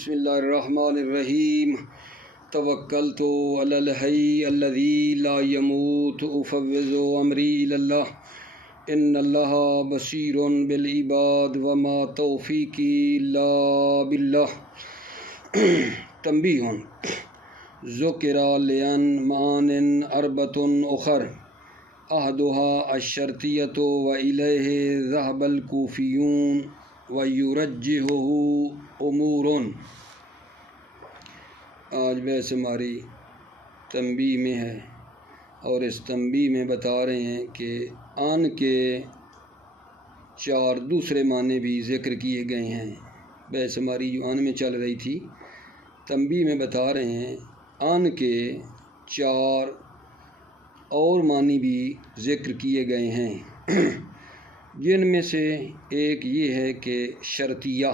بسم اللہ الرحمن الرحیم توکلت علی الحی الذی لا یموت افوض امری الی اللہ ان اللہ بصیر بالعباد وما توفیقی الا باللہ۔ تنبیہ ذکر لأن معان اربۃ اخر احدها الشرطیۃ والیہ ذهب الکوفیون ویرجحہ امور۔ آج بحث ہماری تنبیہ میں ہے اور اس تنبیہ میں بتا رہے ہیں کہ آن کے 4 دوسرے معنی بھی ذکر کیے گئے ہیں۔ بحث ہماری جو آن میں چل رہی تھی، تنبیہ میں بتا رہے ہیں آن کے 4 اور معنی بھی ذکر کیے گئے ہیں، جن میں سے ایک یہ ہے کہ شرطیہ،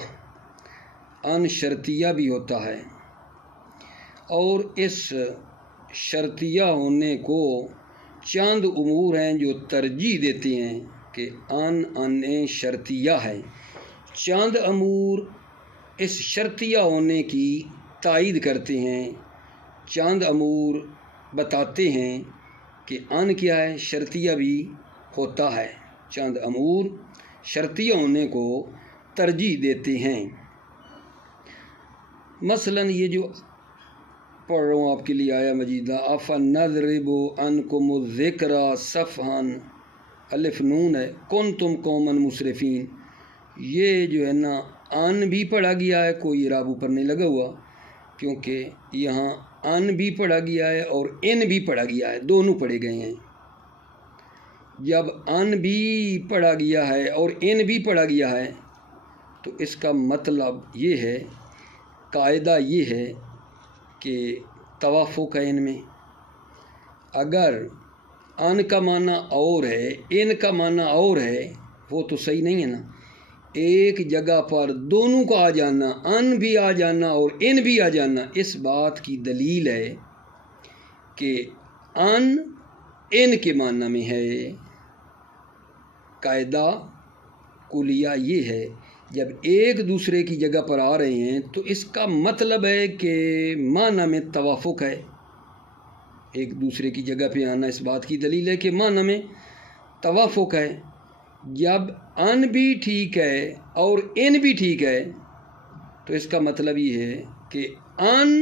ان شرطیہ بھی ہوتا ہے، اور اس شرطیہ ہونے کو چند امور ہیں جو ترجیح دیتے ہیں کہ ان شرطیہ ہے۔ چند امور اس شرطیہ ہونے کی تائید کرتے ہیں، چند امور بتاتے ہیں کہ ان کیا ہے، شرطیہ بھی ہوتا ہے۔ چند امور شرطیہ ہونے کو ترجیح دیتے ہیں۔ مثلا یہ جو پڑھ رہا ہوں آپ کے لیے آیا مجیدہ، افنضرب عنکم الذکر صفحا، الف نون ہے، کنتم قوما مسرفین۔ یہ جو ہے نا ان بھی پڑھا گیا ہے، کوئی اعراب اوپر نہیں لگا ہوا، کیونکہ یہاں ان بھی پڑھا گیا ہے اور ان بھی پڑھا گیا ہے، دونوں پڑھے گئے ہیں۔ جب ان بھی پڑھا گیا ہے اور ان بھی پڑھا گیا ہے تو اس کا مطلب یہ ہے، قاعدہ یہ ہے کہ توافق ہے ان میں۔ اگر ان کا معنی اور ہے، ان کا معنی اور ہے، وہ تو صحیح نہیں ہے نا۔ ایک جگہ پر دونوں کو آ جانا، ان بھی آ جانا اور ان بھی آ جانا، اس بات کی دلیل ہے کہ ان کے معنی میں ہے۔ قاعدہ کلیہ یہ ہے، جب ایک دوسرے کی جگہ پر آ رہے ہیں تو اس کا مطلب ہے کہ معنی میں توافق ہے۔ ایک دوسرے کی جگہ پہ آنا اس بات کی دلیل ہے کہ معنی میں توافق ہے۔ جب ان بھی ٹھیک ہے اور ان بھی ٹھیک ہے تو اس کا مطلب یہ ہے کہ ان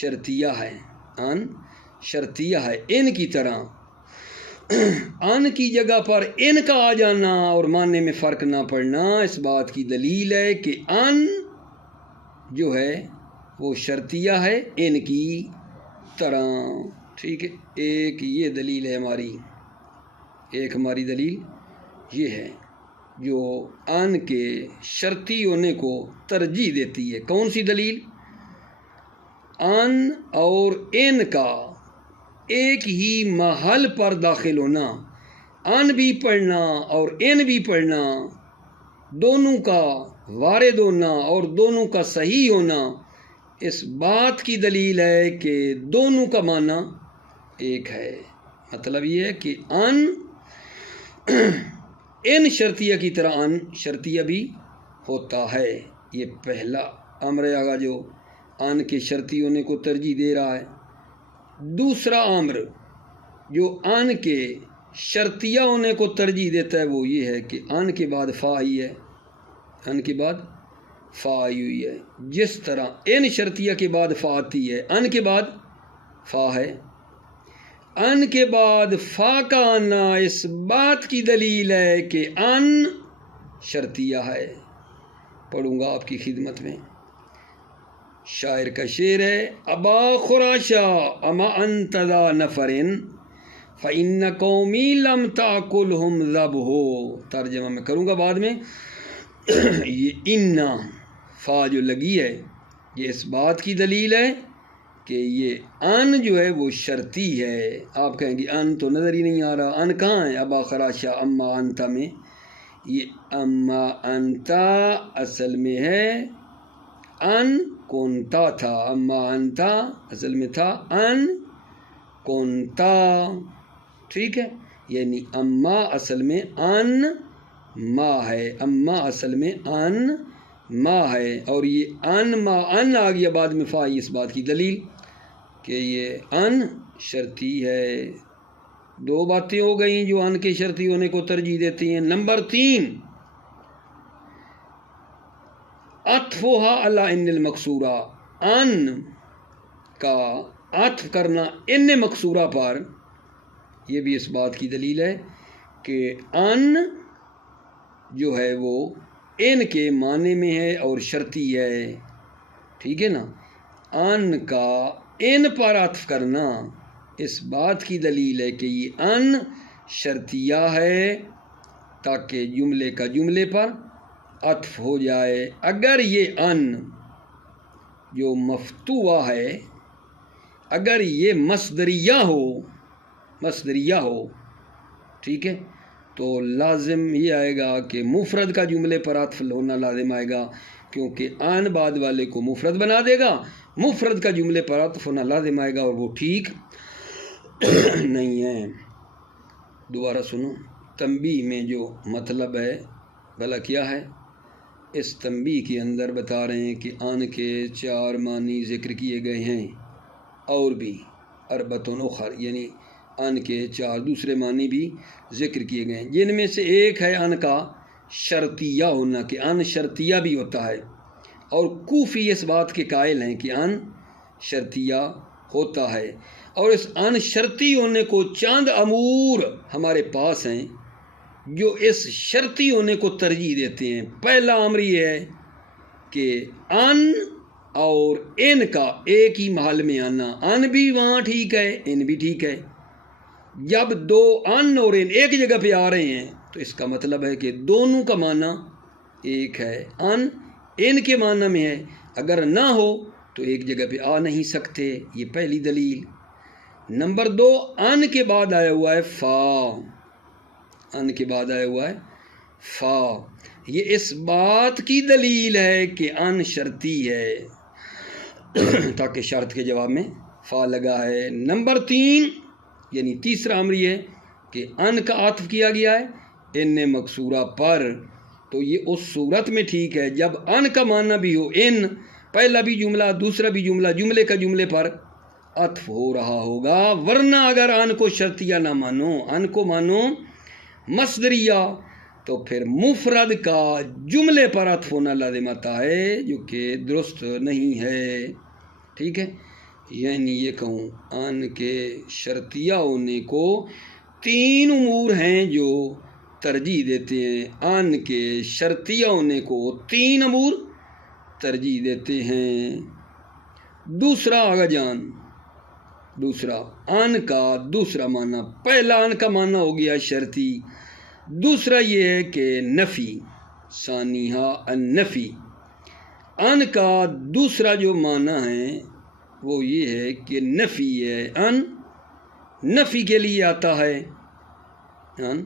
شرطیہ ہے، ان شرطیہ ہے، ان کی طرح۔ ان کی جگہ پر ان کا آ جانا اور معنی میں فرق نہ پڑنا اس بات کی دلیل ہے کہ ان جو ہے وہ شرطیہ ہے ان کی طرح۔ ٹھیک ہے، ایک یہ دلیل ہے ہماری، ایک ہماری دلیل یہ ہے جو ان کے شرطی ہونے کو ترجیح دیتی ہے۔ کون سی دلیل؟ ان اور ان کا ایک ہی محل پر داخل ہونا، ان بھی پڑھنا اور ان بھی پڑھنا، دونوں کا وارد ہونا اور دونوں کا صحیح ہونا، اس بات کی دلیل ہے کہ دونوں کا معنی ایک ہے۔ مطلب یہ ہے کہ ان شرطیہ کی طرح ان شرطیہ بھی ہوتا ہے۔ یہ پہلا امر ہے آگا جو ان کے شرطی ہونے کو ترجیح دے رہا ہے۔ دوسرا امر جو ان کے شرطیہ ہونے کو ترجیح دیتا ہے وہ یہ ہے کہ ان کے بعد فا آئی ہے، ان کے بعد فا آئی ہوئی ہے۔ جس طرح ان شرطیہ کے بعد فا آتی ہے، ان کے بعد فا ہے۔ ان کے بعد فا کا آنا اس بات کی دلیل ہے کہ ان شرطیہ ہے۔ پڑھوں گا آپ کی خدمت میں، شاعر کا شعر ہے، ابا خراشا اما انت ذا نفر فإن قومی لم تأکلہم ذبح۔ ترجمہ میں کروں گا بعد میں۔ یہ انا فا جو لگی ہے یہ اس بات کی دلیل ہے کہ یہ ان جو ہے وہ شرطی ہے۔ آپ کہیں گے ان تو نظر ہی نہیں آ رہا، ان کہاں ہے؟ ابا خراشا اما انتا میں، یہ اما انتا اصل میں ہے ان کونتا تھا، اما انتا اصل میں تھا ان کونتا۔ ٹھیک ہے، یعنی اما اصل میں ان ما ہے، اما اصل میں ان ما ہے، اور یہ ان ما ان آ گیا بعد میں فا، اس بات کی دلیل کہ یہ ان شرطی ہے۔ دو باتیں ہو گئیں جو ان کے شرطی ہونے کو ترجیح دیتی ہیں۔ نمبر 3، عطفھا علی ان المقصورہ، ان کا عطف کرنا ان مقصورہ پر، یہ بھی اس بات کی دلیل ہے کہ ان جو ہے وہ ان کے معنی میں ہے اور شرطی ہے، ٹھیک ہے نا۔ ان کا ان پر عطف کرنا اس بات کی دلیل ہے کہ یہ ان شرطیہ ہے تاکہ جملے کا جملے پر عطف ہو جائے۔ اگر یہ ان جو مفتوحہ ہے، اگر یہ مصدریہ ہو ٹھیک ہے، تو لازم یہ آئے گا کہ مفرد کا جملے پر عطف ہونا لازم آئے گا، کیونکہ ان بعد والے کو مفرد بنا دے گا، مفرد کا جملے پر عطف ہونا لازم آئے گا، اور وہ ٹھیک نہیں ہے۔ دوبارہ سنو، تنبیہ میں جو مطلب ہے بھلا کیا ہے؟ اس تنبیہ کے اندر بتا رہے ہیں کہ ان کے 4 معنی ذکر کیے گئے ہیں، اور بھی اربعۃ اخر، یعنی ان کے 4 دوسرے معنی بھی ذکر کیے گئے ہیں، جن میں سے ایک ہے ان کا شرطیہ ہونا، کہ ان شرطیہ بھی ہوتا ہے، اور کوفی اس بات کے قائل ہیں کہ ان شرطیہ ہوتا ہے، اور اس ان شرطی ہونے کو چند امور ہمارے پاس ہیں جو اس شرطی ہونے کو ترجیح دیتے ہیں۔ پہلا امر یہ ہے کہ ان اور ان کا ایک ہی محل میں آنا، ان بھی وہاں ٹھیک ہے، ان بھی ٹھیک ہے۔ جب 2 ان اور ان ایک جگہ پہ آ رہے ہیں تو اس کا مطلب ہے کہ دونوں کا معنی ایک ہے، ان کے معنی میں ہے، اگر نہ ہو تو ایک جگہ پہ آ نہیں سکتے، یہ پہلی دلیل۔ نمبر 2، ان کے بعد آیا ہوا ہے فا، ان کے بعد آیا ہوا ہے فا، یہ اس بات کی دلیل ہے کہ ان شرطی ہے، تاکہ شرط کے جواب میں فا لگا ہے۔ نمبر 3، یعنی تیسرا امر یہ ہے کہ ان کا عطف کیا گیا ہے ان مقصورہ پر، تو یہ اس صورت میں ٹھیک ہے جب ان کا معنی بھی ہو ان، پہلا بھی جملہ دوسرا بھی جملہ جملے کا جملے پر عطف ہو رہا ہوگا، ورنہ اگر ان کو شرطیہ نہ مانو، ان کو مانو مصدریہ، تو پھر مفرد کا جملے پر عطف ہونا لازم آتا ہے، جو کہ درست نہیں ہے، ٹھیک ہے۔ یعنی یہ کہوں ان کے شرطیہ ہونے کو 3 امور ہیں جو ترجیح دیتے ہیں، ان کے شرطیہ ہونے کو 3 امور ترجیح دیتے ہیں۔ دوسرا آگا جان، دوسرا ان کا دوسرا معنی، پہلا ان کا معنی ہو گیا شرطی، دوسرا یہ ہے کہ نفی، ثانیہ النفی۔ ان کا دوسرا جو معنی ہے وہ یہ ہے کہ نفی ہے، ان نفی کے لیے آتا ہے، ان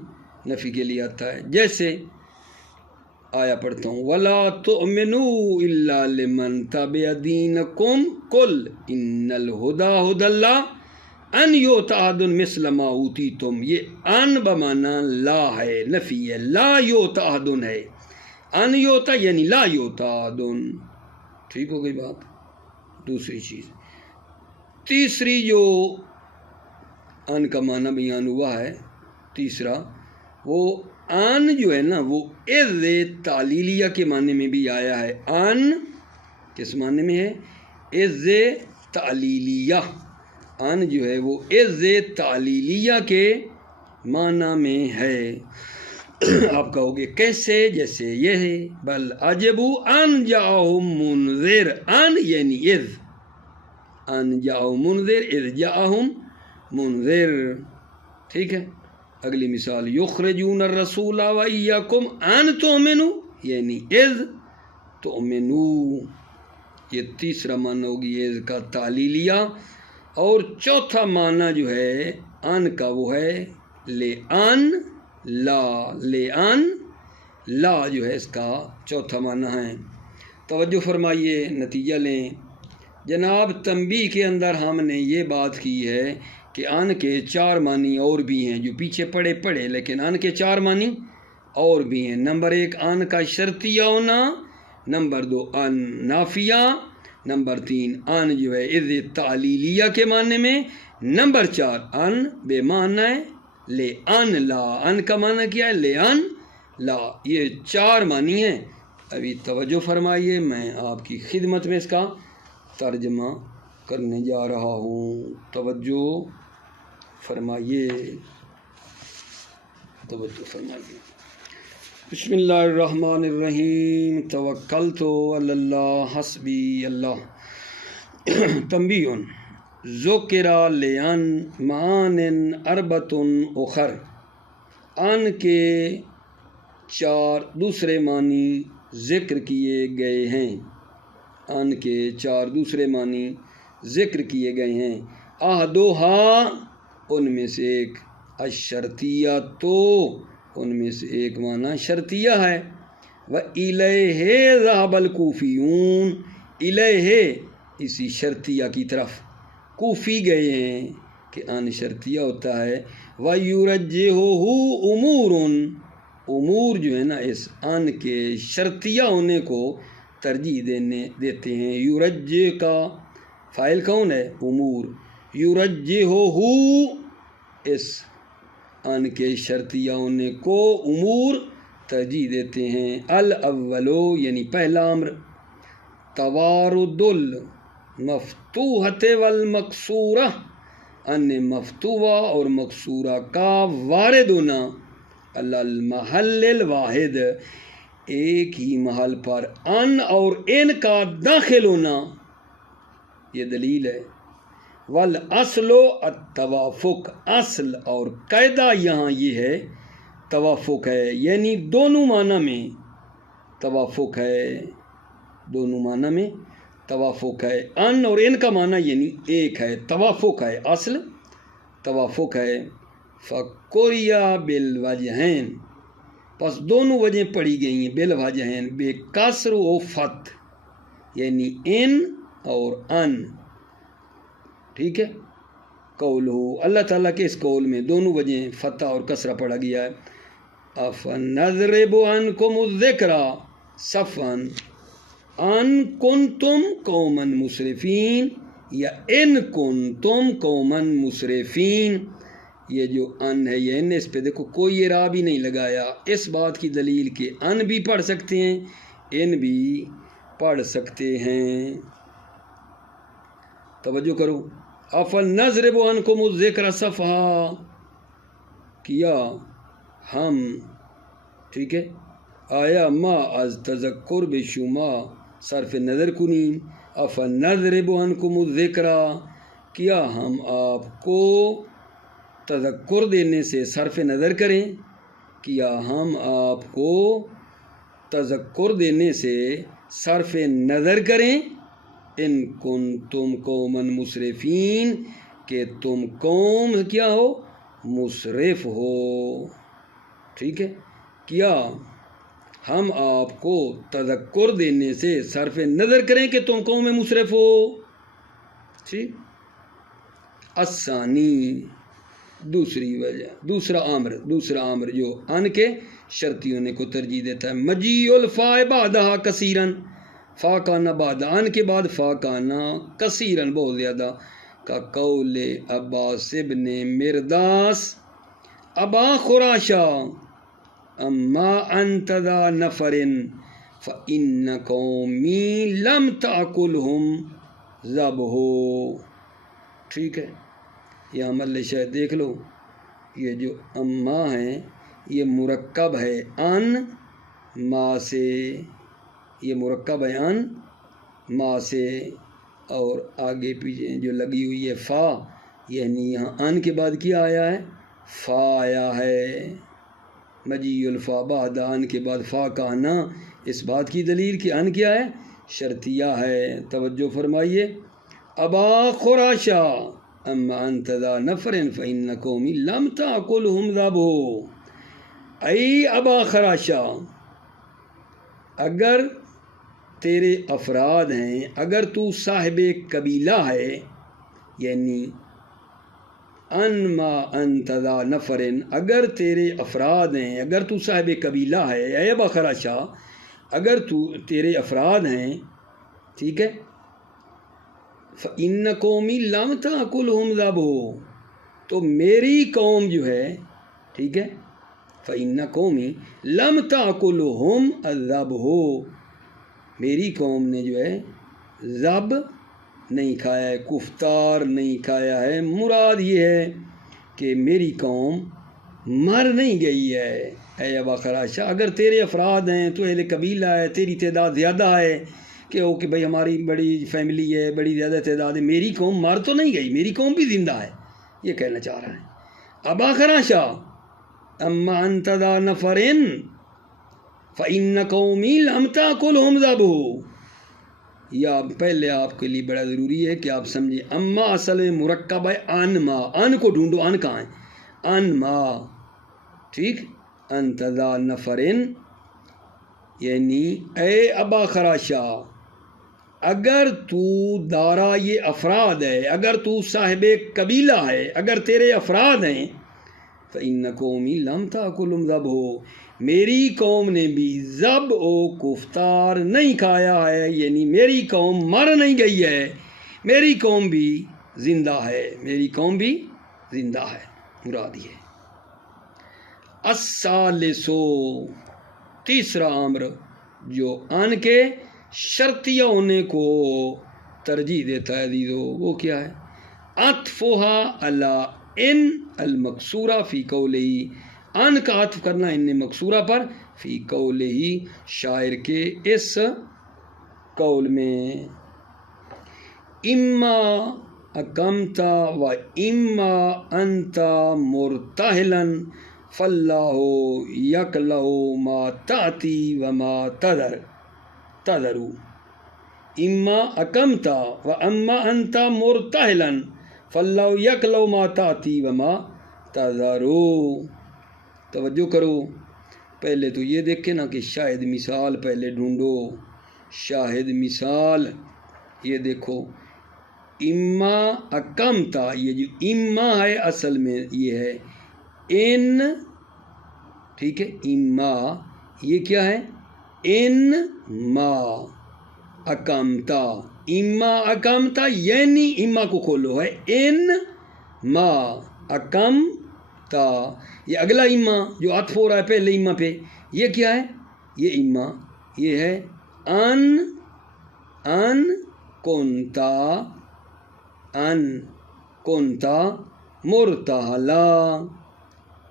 نفی کے لیے آتا ہے، جیسے آیا پڑھتا ہوں، وَلَا تُؤْمِنُوا إِلَّا لِمَنْ تَبِعَ دِينَكُمْ قُلْ إِنَّ الْهُدَىٰ هُدَى اللَّهِ أَنْ يُؤْتَىٰ أَحَدٌ مِثْلَ مَا أُوتِیتُمْ، یہ ان بمعنی لا ہے، نفی ہے، لا یؤتیٰ أَحَدٌ ہے، ان یؤتیٰ یعنی لا یؤتیٰ أَحَدٌ، ٹھیک ہو گئی بات۔ دوسری چیز، تیسری جو ان کا معنی بیان ہوا ہے تیسرا، وہ ان جو ہے نا وہ اذ تعلیلیہ کے معنی میں بھی آیا ہے، ان کس معنی میں ہے؟ اذ تعلیلیہ، ان جو ہے وہ اذ تعلیلیہ کے معنی میں ہے۔ آپ کہو گے کیسے؟ جیسے یہ ہے، بل عجبوا ان جاءہم منذر، ان یعنی اذ، ان جاءہم منذر، اذ جاءہم منذر، ٹھیک ہے۔ اگلی مثال، یخرجون الرسول وإیاکم ان تؤمنوا، یعنی اذ تؤمنوا، یہ تیسرا معنی ہوگی اذ کا تعلیلیہ، اور چوتھا معنی جو ہے ان کا وہ ہے لے ان لا، لے ان لا جو ہے اس کا چوتھا معنی ہے۔ توجہ فرمائیے، نتیجہ لیں جناب۔ تنبیہ کے اندر ہم نے یہ بات کی ہے کہ ان کے 4 معنی اور بھی ہیں، جو پیچھے پڑھے، لیکن ان کے 4 معنی اور بھی ہیں۔ نمبر 1، ان کا شرطیہ ہونا، نمبر 2 ان نافیہ، نمبر 3 ان جو ہے اذ تعلیلیہ کے معنی میں، نمبر 4 ان بے معنی ہے لے ان لا، ان کا معنی کیا ہے؟ لے ان لا، یہ 4 معنی ہیں۔ ابھی توجہ فرمائیے، میں آپ کی خدمت میں اس کا ترجمہ کرنے جا رہا ہوں، توجہ فرمائیے، توجہ فرمائیے۔ بسم اللہ الرحمن الرحیم، توکلت علی اللہ حسبی اللہ۔ تنبیہ، ذکر لعن معان اربۃ اخر، ان کے 4 دوسرے معنی ذکر کیے گئے ہیں، ان کے 4 دوسرے معنی ذکر کیے گئے ہیں۔ احدھا، ان میں سے ایک، الشرطیہ، تو ان میں سے ایک معنی شرطیہ ہے۔ وَإِلَيْهِ ذَهَبَ الْكُوفِيُّونَ، الیہ اسی شرطیہ کی طرف کوفی گئے ہیں کہ ان شرطیہ ہوتا ہے۔ وَيُرَجِّحُهُ امور، امور جو ہے نا اس ان کے شرطیہ ہونے کو ترجیح دیتے ہیں۔ یورجہ کا فاعل کون ہے؟ امور، یورجحہ اس ان کے شرطیہ ہونے کو امور ترجیح دیتے ہیں۔ الاولو یعنی پہلا امر، توارد المفتوحۃ والمکسورہ، ان مفتوحہ اور مکسورہ کا وارد ہونا، علی المحل الواحد ایک ہی محل پر، ان اور ان کا داخل ہونا، یہ دلیل ہے۔ والاصل التوافق، اصل اور قاعدہ یہاں یہ ہے توافق ہے، یعنی دونوں معنی میں توافق ہے، دونوں معنی میں توافق ہے۔ ان اور ان کا معنی یعنی ایک ہے، توافق ہے، اصل توافق ہے۔ فقریہ بالوجہین، پس دونوں وجہیں پڑھی گئی ہیں، بالوجہین بے کسر و فتح، یعنی ان اور ان، ٹھیک ہے۔ قولہ، اللہ تعالیٰ کے اس قول میں دونوں وجہیں فتح اور کسرہ پڑھا گیا ہے۔ افنضرب عنکم الذکر صفا ان کنتم قوما مسرفین، یا ان کنتم قوما مسرفین، یہ جو ان ہے یہ ان، اس پہ دیکھو کوئی اعراب ہی نہیں لگایا، اس بات کی دلیل کہ ان بھی پڑھ سکتے ہیں ان بھی پڑھ سکتے ہیں، توجہ کرو۔ افنضرب عنکم الذکر صفحا، کیا ہم، ٹھیک ہے، آیا ما از تذکر بے شما صرف نظر کنیم، افنضرب عنکم الذکر، کیا ہم آپ کو تذکر دینے سے صرف نظر کریں، کیا ہم آپ کو تذکر دینے سے صرف نظر کریں، ان کنتم قوما مسرفین، کہ تم قوم کیا ہو؟ مسرف ہو، ٹھیک ہے، کیا ہم آپ کو تذکر دینے سے صرف نظر کریں کہ تم قوم مسرف ہو، ٹھیک۔ الثانی، دوسری وجہ، دوسرا امر جو ان کے شرطی ہونے کو ترجیح دیتا ہے۔ مجیء الفاء بعدہا کثیراً، فا کانا بعد ان کے بعد فا کانا کثیراً بہت زیادہ، کا قول عباس ابن مرداس ابا خراشہ اما انت ذا نفر فإن قومی لم تأکلہم ذبح، ٹھیک ہے، یہ عمل شاید دیکھ لو، یہ جو اما ہیں یہ مرکب ہے ان ما سے، یہ مرکب ہے ان ما سے، اور آگے پیچھے جو لگی ہوئی ہے فا، یعنی یہاں ان کے بعد کیا آیا ہے؟ فا آیا ہے۔ مجیء الفا بعد ان کے بعد فا کا آنا اس بات کی دلیل کہ ان کیا ہے؟ شرطیہ ہے، توجہ فرمائیے۔ ابا خراشہ اما انت ذا نفر فإن قومی لم تأکلہم ذبح، ای ابا خراشہ، اگر تیرے افراد ہیں، اگر تو صاحب قبیلہ ہے، یعنی ان ما انت ذا نفر، اگر تیرے افراد ہیں، اگر تو صاحب قبیلہ ہے، اے ابا خراشہ، اگر تیرے افراد ہیں، ٹھیک ہے، فَإِنَّ قَوْمِي لَمْ تَأْكُلْهُمْ ذَبْحُ، تو میری قوم جو ہے، ٹھیک ہے، فَإِنَّ قَوْمِي لَمْ تَأْكُلْهُمْ الذَّبْحُ، میری قوم نے جو ہے ذب نہیں کھایا ہے، کفتار نہیں کھایا ہے۔ مراد یہ ہے کہ میری قوم مر نہیں گئی ہے۔ اے ابا خراشہ، اگر تیرے افراد ہیں، تو اہل قبیلہ ہے، تیری تعداد زیادہ ہے، کہ بھائی ہماری بڑی فیملی ہے، بڑی زیادہ تعداد ہے، میری قوم مر تو نہیں گئی، میری قوم بھی زندہ ہے، یہ کہنا چاہ رہا ہے۔ ابا خراشہ اما انت ذا نفر فإن قومی لم تأکلہم ذبح، یا پہلے آپ کے لیے بڑا ضروری ہے کہ آپ سمجھیں اما اصل میں مرکب ہے ان ما، ان کو ڈھونڈو، ان کہاں ہے، ان ما، ٹھیک، انت ذا نفرن، یعنی اے ابا خراشہ اگر تو دارا یہ افراد ہے، اگر تو صاحب قبیلہ ہے، اگر تیرے افراد ہیں، فإن قومی لم تأکلہم ذبح، میری قوم نے بھی ذب و کفتار نہیں کھایا ہے، یعنی میری قوم مر نہیں گئی ہے، میری قوم بھی زندہ ہے، میری قوم بھی زندہ ہے، مراد یہ ہے۔ الثالثو، تیسرا امر جو ان کے شرطیہ ہونے کو ترجیح دیتا ہے عزیزو، وہ کیا ہے؟ عطفها علی ان المکسورہ فی قولہ، ان کا عطف کرنا ان مکسورہ پر، فی قولہ، شاعر کے اس قول میں، اما اقمت و اما انت مرتحلا فاللہ یکلہ ما تأتی وما تذر، اما اقمت و اما انت مرتحلا فاللہ یکلہ ما تأتی وما تذر۔ توجہ کرو، پہلے تو یہ دیکھیں نا کہ شاہد مثال پہلے ڈھونڈو، شاہد مثال یہ دیکھو، اما اقمتا، یہ جو اما ہے اصل میں یہ ہے ان، ٹھیک ہے، اما یہ کیا ہے، ان ما اقمتا، اما اقمتا یعنی اما کو کھولو ہے ان ما اقمتا، یہ اگلا اما جو عطف ہو رہا ہے پہلے اما پہ، یہ کیا ہے، یہ اما یہ ہے ان کنتا مرتحلا،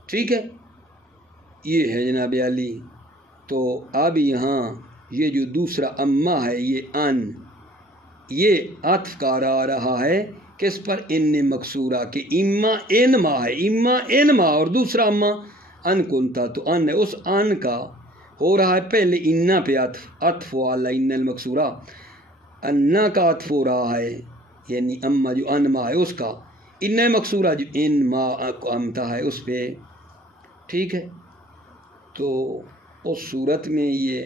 ٹھیک ہے، یہ ہے جناب علی۔ تو اب یہاں یہ جو دوسرا اما ہے، یہ عطف کر آ رہا ہے کس پر، ان مکسورہ، کہ اما ان ما ہے، اما ان ما، اور دوسرا اما ان کنتا، تو ان ہے، اس ان کا ہو رہا ہے پہلے انا پہ عطف والا ان المکسورہ، انا کا عطف ہو رہا ہے، یعنی اما جو ان ما ہے اس کا، ان مکسورہ جو ان ما امتا ہے اس پہ، ٹھیک ہے۔ تو اس صورت میں یہ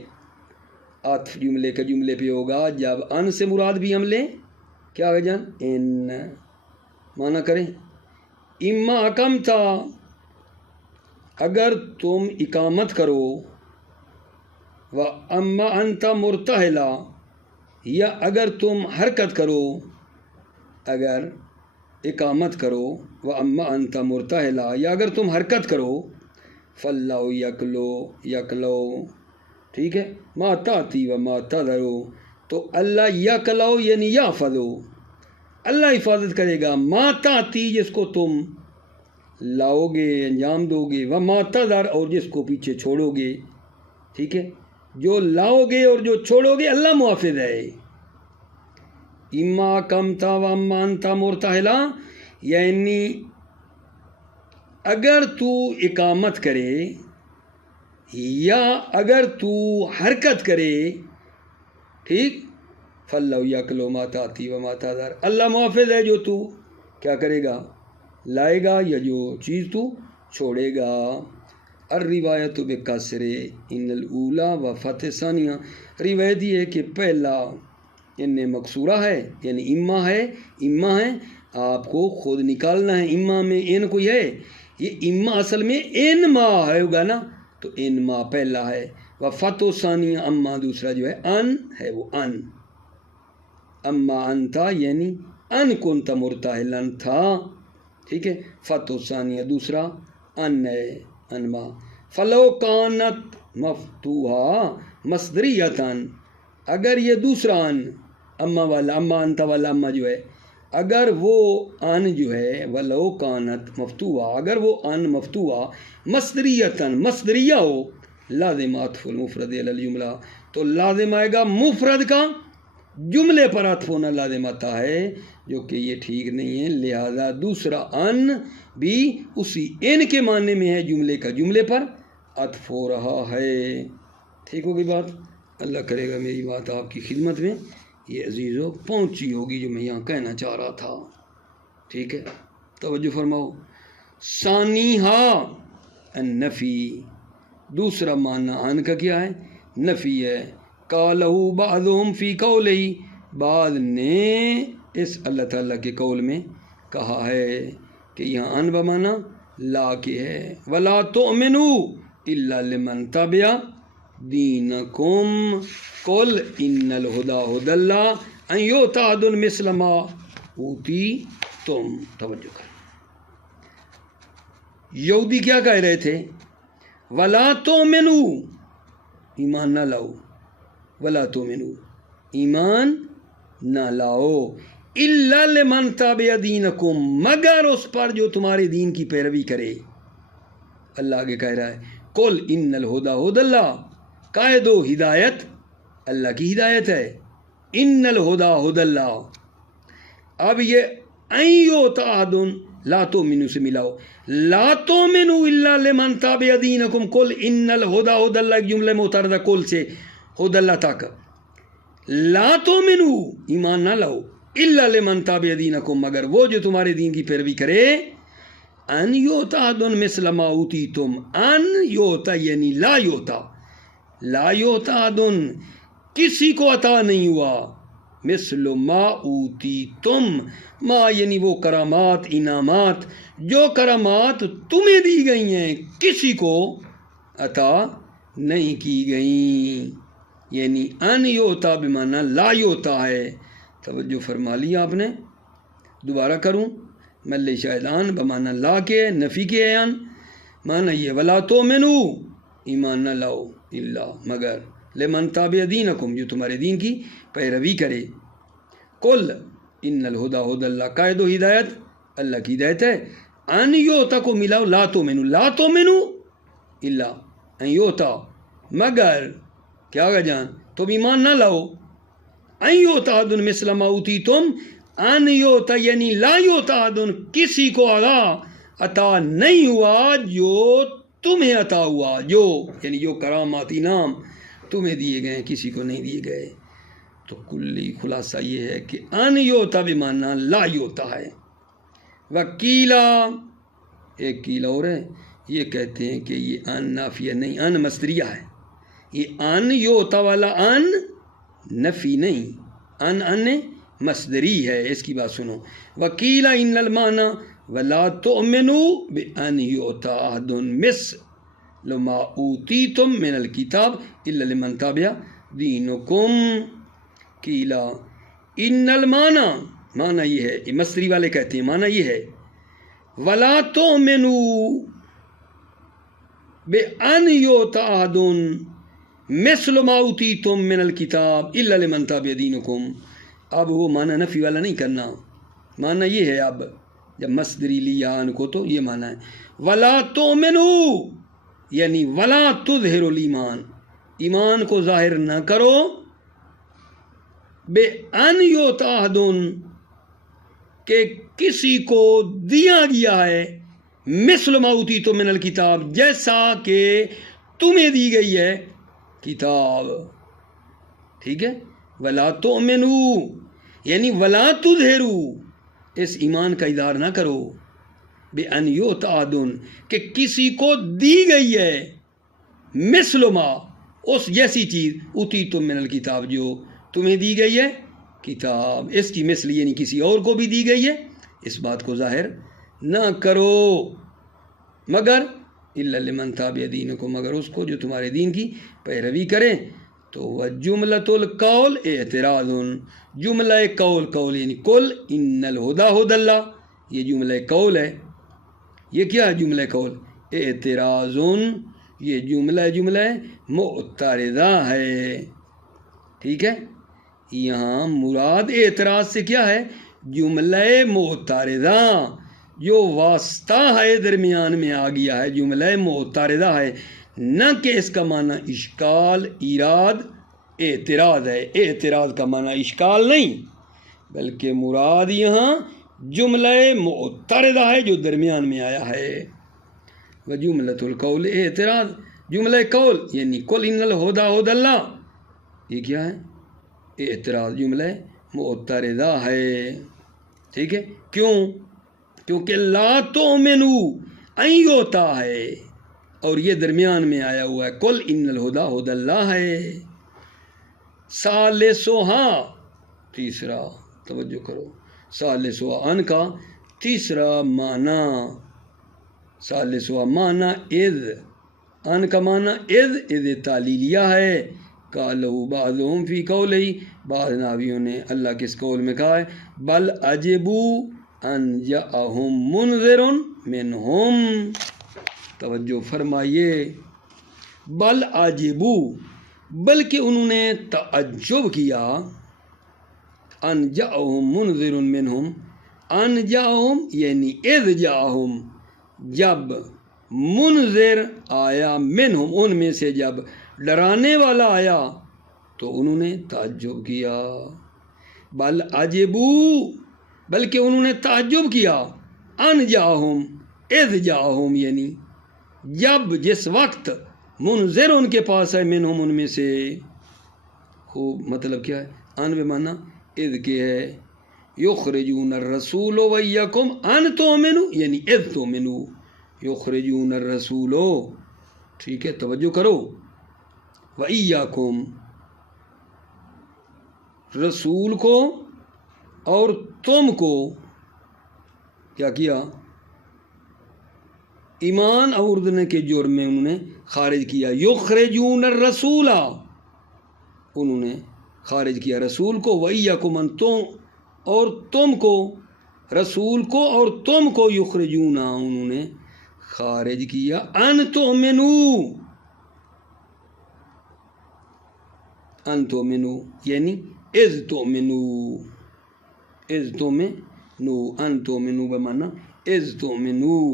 عطف جملے کا جملے پہ ہوگا جب ان سے مراد بھی ہم لیں، کیا ہے جان، ان معنی کریں، اما اقمتا، اگر تم اقامت کرو، و اما انت مرتحلا، یا اگر تم حرکت کرو، اگر اقامت کرو، و اما انت مرتحلا، یا اگر تم حرکت کرو، فاللہ یکلو، ٹھیک ہے، ما تاتی و ما تذرو، تو اللہ یکلو یعنی یحفظو، اللہ حفاظت کرے گا، ما تاتی جس کو تم لاؤ گے، انجام دو گے، و ما تذر اور جس کو پیچھے چھوڑو گے، ٹھیک ہے، جو لاؤ گے اور جو چھوڑو گے اللہ محافظ ہے۔ اما کمتا و اما انتا مرتحلا، یعنی اگر تو اقامت کرے یا اگر تو حرکت کرے، ٹھیک، فاللہ یکلو ما تاتی و ما تذر، اللہ محافظ ہے جو تو کیا کرے گا، لائے گا، یا جو چیز تو چھوڑے گا۔ الروایت بکسر ان الاولا و فتح ثانیہ، روایت یہ ہے کہ پہلا ان مکسورہ ہے، یعنی اما ہے، آپ کو خود نکالنا ہے، اما میں ان کوئی ہے، یہ اما اصل میں ان ما ہے ہوگا نا، تو ان ما پہلا ہے، و فتح ثانیہ اما دوسرا جو ہے ان ہے وہ ان، اما انتا یعنی ان کنت مرتحلن تھا، ٹھیک ہے، فتح ثانیہ دوسرا ان ہے انما، فلو کانت مفتوحا مصدریتن، اگر یہ دوسرا ان اما والا اما انتا والا اما جو ہے، اگر وہ ان جو ہے ولو کانت مفتوحا، اگر وہ ان مفتوحا مصدریتن مصدریہ ہو، لازم عطف المفرد علی الجملہ، تو لازم آئے گا مفرد کا جملے پر عطف ہونا لازم آتا ہے، جو کہ یہ ٹھیک نہیں ہے، لہذا دوسرا ان بھی اسی ان کے معنی میں ہے، جملے کا جملے پر عطف ہو رہا ہے۔ ٹھیک ہوگی بات؟ اللہ کرے گا میری بات آپ کی خدمت میں یہ عزیزو پہنچی ہوگی جو میں یہاں کہنا چاہ رہا تھا۔ ٹھیک ہے، توجہ فرماؤ۔ ثانیہا النفی، دوسرا معنی ان کا کیا ہے؟ نفی ہے۔ قالہ بعضهم فی قولہ، بعض نے اس اللہ تعالیٰ کے قول میں کہا ہے کہ یہاں ان بمانا لا کے ہے، ولا تؤمنوا الا لمن تبع دینکم قل ان الہدی ہدی اللہ ان یؤتی احد مثل ما اوتیتم۔ توجہ کر، یہودی کیا کہہ رہے تھے؟ ولا تؤمنوا، ایمان نہ لاؤ، ولا تؤمنوا، ایمان نہ لاؤ، الا لمن تبع دینکم، مگر اس پر جو تمہارے دین کی پیروی کرے۔ اللہ آگے کہہ رہا ہے قل ان الہدی ہدی اللہ، کہہ دو ہدایت اللہ کی ہدایت ہے، ان الہدی ہدی اللہ۔ اب یہ ان یؤتی احد، لا تؤمنوا سے ملاؤ، لا تؤمنوا الا لمن تبع دینکم قل ان الہدی ہدی اللہ، ایک جملے متعددہ قل سے ہدی اللہ تک، لا تؤمنوا ایمان نہ لاؤ، الا لمن تبع دینکم مگر وہ جو تمہارے دین کی پیروی کرے، ان یؤتی احد مثل ما اوتیتم، ان یؤتی یعنی لا یؤتی، لا یؤتی احد کسی کو عطا نہیں ہوا، مثل ما اوتیتم، ما یعنی وہ کرامات انعامات، جو کرامات تمہیں دی گئی ہیں کسی کو عطا نہیں کی گئیں، یعنی ان یؤتی بمعنی لا یؤتی ہے۔ توجہ فرما لی آپ نے؟ دوبارہ کروں، مل شاہد ان بمعنی لا کے نفی کے ان، معنی یہ ولا تؤمنوا ایمان نہ لاؤ، الا مگر لمن تابع دینکم جو تمہارے دین کی پیروی کرے، قل ان الہدی ہدی اللہ، کہہ دو ہدایت اللہ کی ہدایت ہے، ان یؤتی کو ملاؤ لا تؤمنوا، لا تؤمنوا الا ان یؤتی مگر کیا ہوگا جان تم ایمان نہ لاؤ، ان یؤتی احد مثل ما اوتیتم، ان یؤتی یعنی لا یؤتی احد کسی کو عطا نہیں ہوا جو تمہیں عطا ہوا، جو یعنی جو کرامات انعام تمہیں دیے گئے کسی کو نہیں دیے گئے۔ تو کلی خلاصہ یہ ہے کہ ان یؤتی بمعنی لا یؤتی ہے۔ وکیلا، ایک کیلا اور ہے، یہ کہتے ہیں کہ یہ ان نافیہ نہیں، ان مصدریہ ہے، یہ ان یؤتی والا ان نفی نہیں، ان مصدری ہے، اس کی بات سنو۔ وکیلا ان المعنی ولا تؤمنوا بان یؤتی احد مثل ما اوتیتم من الکتاب الا لمن تبع دینکم، کیلا ان المعنی، معنی یہ ہے، مصدری والے کہتے ہیں معنی یہ ہے ولا تؤمنوا بان یؤتی احد مثل ما اوتیتم من الکتاب الا لمن تبع دینکم۔ اب وہ معنی نفی والا نہیں کرنا، معنی یہ ہے، اب جب مصدری لیا ان کو تو یہ معنی ہے ولا تؤمنوا یعنی ولا تظہروا الایمان، ایمان کو ظاہر نہ کرو، بان یؤتی احد کہ کسی کو دیا گیا ہے، مثل ما اوتیتم من الکتاب جیسا کہ تمہیں دی گئی ہے کتاب، ٹھیک ہے، ولا تؤمنوا یعنی ولا تظہروا اس ایمان کا اظہار نہ کرو، بان یؤتی احد کہ کسی کو دی گئی ہے، مثل ما اس جیسی چیز، اوتیتم من الکتاب جو تمہیں دی گئی ہے کتاب، اس کی مثل یعنی کسی اور کو بھی دی گئی ہے، اس بات کو ظاہر نہ کرو، مگر الا لمن تابع دینکم، مگر اس کو جو تمہارے دین کی پیروی کرے. تو وہ جملۃ القول اعتراض، جملہ قول، قول یعنی قل ان الہدی ہدی اللہ، یہ جملہ قول ہے. یہ کیا ہے جملہ قول؟ اعتراض، یہ جملہ معترضہ ہے. ٹھیک ہے، یہاں مراد اعتراض سے کیا ہے؟ جملہ معترضہ جو واسطہ ہے درمیان میں آ گیا ہے، جملہ معترضہ ہے، نہ کہ اس کا معنی اشکال ایراد اعتراض ہے. اعتراض کا معنی اشکال نہیں، بلکہ مراد یہاں جملہ معترضہ ہے جو درمیان میں آیا ہے. وجملۃ القول اعتراض، جملہ قول یعنی قل ان الہدی ہدی اللہ، یہ کیا ہے؟ اعتراض، جملہ معترضہ ہے. ٹھیک ہے، کیونکہ لا تؤمنو این ہوتا ہے اور یہ درمیان میں آیا ہوا ہے، قل ان الہدی ہدی اللہ ہے. ثالثھا، تیسرا، توجہ کرو، ثالثھا ان کا تیسرا معنی، ثالثھا معنی اذ، ان کا معنی اذ تعلیلیہ ہے. قالہ بعضهم فی قولہ، بعض ناویوں نے اللہ کے اس قول میں کہا ہے بل عجبوا ان جاءہم منذر منہم. توجہ فرمائیے، بل عجبوا، بلکہ انہوں نے تعجب کیا، ان جاءہم منذر منہم، ان جاءہم یعنی اذ جاءہم، جب منذر آیا، منہم ان میں سے جب ڈرانے والا آیا تو انہوں نے تعجب کیا. بل عجبوا، بلکہ انہوں نے تعجب کیا، ان جاءہم اذ جاءہم یعنی جب، جس وقت، منذر ان کے پاس ہے، منہم ان میں سے. خوب، مطلب کیا ہے؟ ان بمعنی اذ کے ہے. یخرجون الرسول وایاکم ان تؤمنوا یعنی اذ تؤمنوا، یخرجون الرسول. ٹھیک ہے، توجہ کرو، وایاکم، رسول کو اور تم کو کیا کیا؟ ایمان آوردنے کے جرم میں انہوں نے خارج کیا. یخرجون الرسول، انہوں نے خارج کیا رسول کو، وایاکم ان تم، اور تم کو، رسول کو اور تم کو، یخرجون انہوں نے خارج کیا، ان تؤمنوا، ان تؤمنوا یعنی اذ تؤمنوا، اذ تؤمنوا، ان تؤمنوا بمعنی اذ تؤمنوا،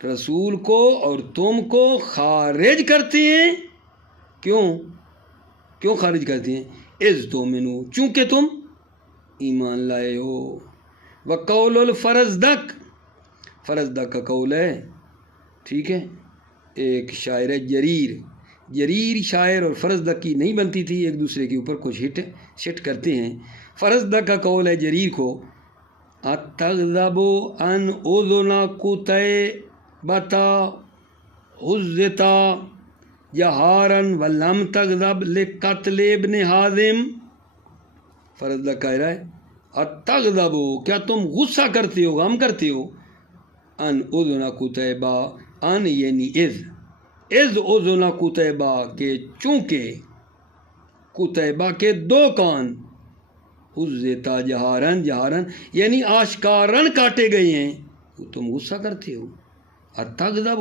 رسول کو اور تم کو خارج کرتے ہیں. کیوں خارج کرتے ہیں؟ اذ تؤمنوا، چونکہ تم ایمان لائے ہو. وقول الفرزدق، فرزدق کا قول ہے. ٹھیک ہے، ایک شاعر ہے جریر شاعر اور فرزدق کی نہیں بنتی تھی، ایک دوسرے کے اوپر کچھ شٹ کرتے ہیں. فرزدق کا قول ہے جریر کو، اتغضب ان اذن قتیبۃ حزتا جہارا ولم تغضب لقتل ابن حازم. فرزدق کہہ رہا ہے اتغضب، کیا تم غصہ کرتے ہو، غم کرتے ہو، ان اذن قتیبہ، ان یعنی اذ اذن قتیبہ کہ چونکہ قتیبہ کے دو کان، حزتا جہارن، جہارن یعنی آشکارن کاٹے گئے ہیں، تم غصہ کرتے ہو. اتغضب،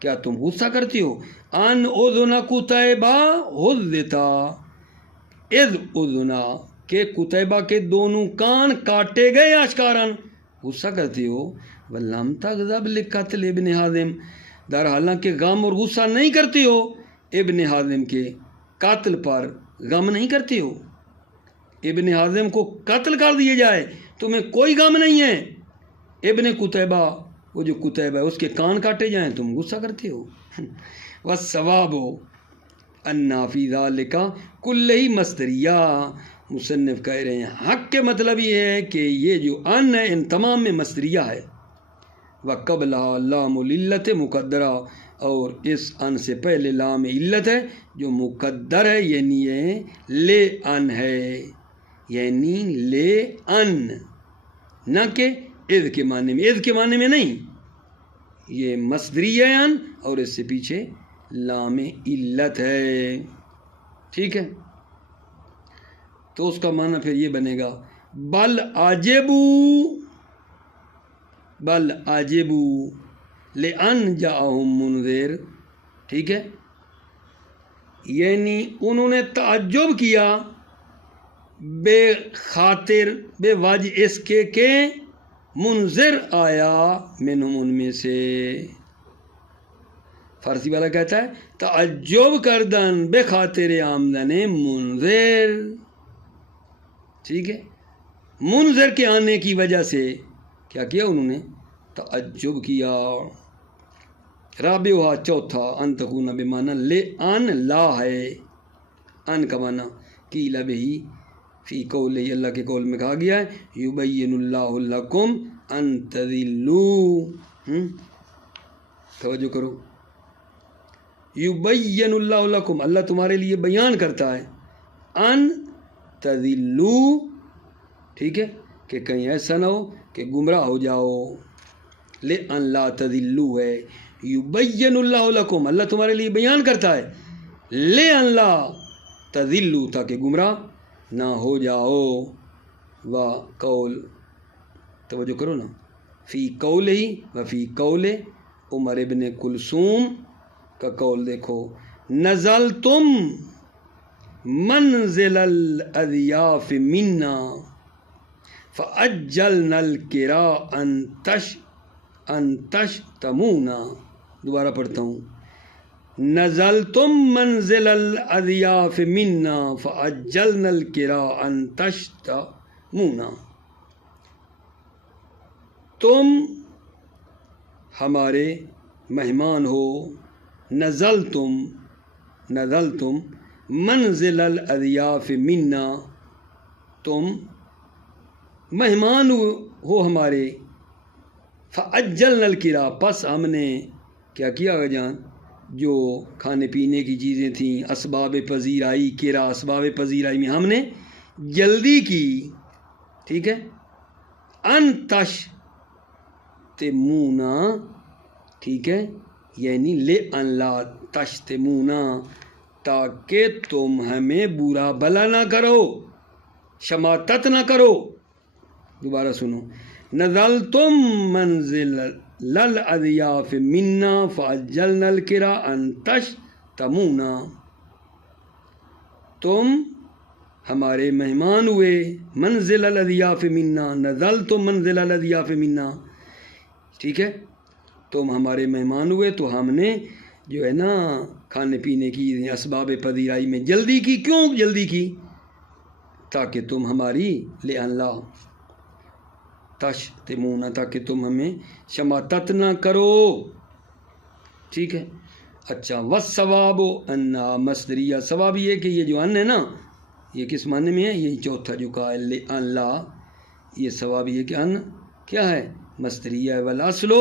کیا تم غصہ کرتے ہو، ان اذن قتیبہ حزتا، اذ اذن کہ قتیبہ کے دونوں کان کاٹے گئے آشکارن، غصہ کرتے ہو. ولم تغضب لقتل ابن حازم، در حالانکہ غم اور غصہ نہیں کرتے ہو ابن حازم کے قتل پر، غم نہیں کرتے ہو. ابن حازم کو قتل کر دیا جائے تمہیں کوئی غم نہیں ہے. ابن قتیبہ، وہ جو قتیبہ ہے، اس کے کان کاٹے جائیں تم غصہ کرتے ہو. والثواب ان فی ذلک کلہ مصدریہ، مصنف کہہ رہے ہیں حق کے مطلب یہ ہے کہ یہ جو ان ہے ان تمام میں مصدریہ ہے. وقبلہ لام العلت مقدرہ، اور اس ان سے پہلے لام علت ہے جو مقدر ہے، یعنی یہ لے ان ہے، یعنی لے ان، نہ کہ اذ کے معنی میں، اذ کے معنی میں نہیں. یہ مصدری ہے ان، اور اس سے پیچھے لام علت ہے، ٹھیک ہے. تو اس کا معنی پھر یہ بنے گا بل عجبو لأن جاءہم منذر، ٹھیک ہے. یعنی انہوں نے تعجب کیا بے خاطر بے وجہ اس کے کہ منذر آیا منہم ان میں سے. فارسی والا کہتا ہے تعجب کردن بے خاطر آمدن منذر، ٹھیک ہے. منذر کے آنے کی وجہ سے کیا کیا انہوں نے؟ تعجب کیا. رابعہ چوتھا ان تکون بمعنی لے ان لا ہے، ان کا معنی قیل بہی فی قول، اللہ کے قول میں کہا گیا ہے یبین اللہ لکم ان تضلوا. توجہ کرو، یبین اللہ لکم، اللہ تمہارے لیے بیان کرتا ہے ان تضلوا، ٹھیک ہے، کہ کہیں ایسا نہ ہو کہ گمراہ ہو جاؤ. لے ان لا تضلوا ہے، یبین اللہ لکم، اللہ تمہارے لیے بیان کرتا ہے لے ان لا تضلوا، تاکہ گمراہ نہ ہو جاؤ. و قول، توجہ کرو نا، فی قول ہی و فی قول عمر ابن کلثوم کا قول دیکھو، نزلتم منزل الاضیاف منا فعجلنا القراء ان تشتمونا. دوبارہ پڑھتا ہوں، نزلتم منزل الاضیاف منا فعجلنا القراء ان تشتمونا. تم ہمارے مہمان ہو. نزلتم منزل الاضیاف منا، تم مہمان ہو ہمارے. فعجلنا القراء، پس ہم نے کیا کیا آقا جان، جو کھانے پینے کی چیزیں تھیں، اسباب پذیرائی، کرا اسباب پذیرائی میں ہم نے جلدی کی، ٹھیک ہے. ان تشتمونا، ٹھیک ہے، یعنی لے ان لا تشتمونا، تاکہ تم ہمیں برا بھلا نہ کرو، شماتت نہ کرو. دوبارہ سنو، نزلتم منزل الاضیاف منا فعجلنا القراء ان تشتمونا، تم ہمارے مہمان ہوئے. منزل الاضیاف منا، نزلتم منزل الاضیاف منا، ٹھیک ہے، تم ہمارے مہمان ہوئے تو ہم نے جو ہے نا کھانے پینے کی اسباب پذیرائی میں جلدی کی. کیوں جلدی کی؟ تاکہ تم ہماری لے اللہ تشتمونا، تاکہ تم ہمیں شماتت نہ کرو، ٹھیک ہے. اچھا، والثواب ان مصدریہ، ثواب یہ کہ یہ جو ان ہے نا یہ کس معنی میں ہے؟ یہی چوتھا جو کہا لے اللہ، یہ ثواب یہ کہ ان کیا ہے؟ مصدریہ ہے. والاصل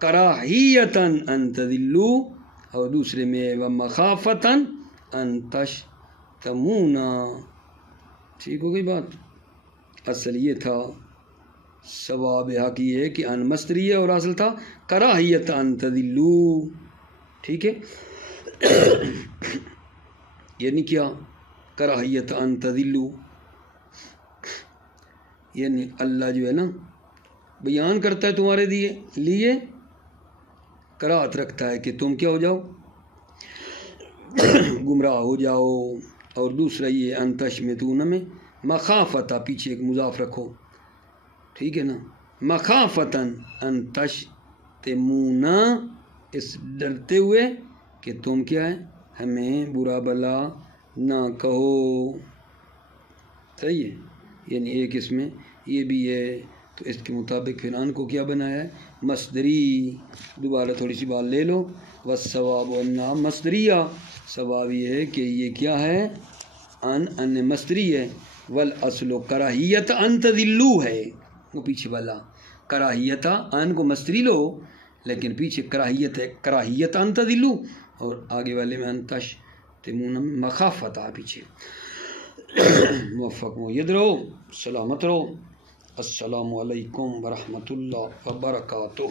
کراہیتاً ان تضلوا، اور دوسرے میں ومخافتاً ان تشتمونا. ٹھیک ہو گئی بات؟ اصل یہ تھا ثواب حق یہ ہے کہ ان مصدری ہے، اور اصل تھا کراہیت ان تضلوا، ٹھیک ہے. یعنی کیا؟ کراہیت ان تضلوا، یعنی اللہ جو ہے نا بیان کرتا ہے تمہارے لیے کراہت رکھتا ہے کہ تم کیا ہو جاؤ، گمراہ ہو جاؤ. اور دوسرا یہ ان تشمتون میں مخافتہ، پیچھے ایک مضاف رکھو، ٹھیک ہے نا، مخافتاً ان تشتمونا، اس ڈرتے ہوئے کہ تم کیا ہے ہمیں برا بلا نہ کہو. صحیح ہے، یعنی ایک اس میں یہ بھی ہے. تو اس کے مطابق پھر ان کو کیا بنایا ہے؟ مصدری. دوبارہ تھوڑی سی بات لے لو، والثواب ان مصدریہ، ثواب یہ ہے کہ یہ کیا ہے؟ ان مصدری ہے. والاصل کراہیت ان تضلوا ہے، وہ پیچھے والا کراہیت ان کو مصدری لو، لیکن پیچھے کراہیت ہے، کراہیت ان تضلوا، اور آگے والے میں ان تشتمون مخافت پیچھے. موفق مید رہو، سلامت رہو. السلام علیکم ورحمۃ اللہ وبرکاتہ.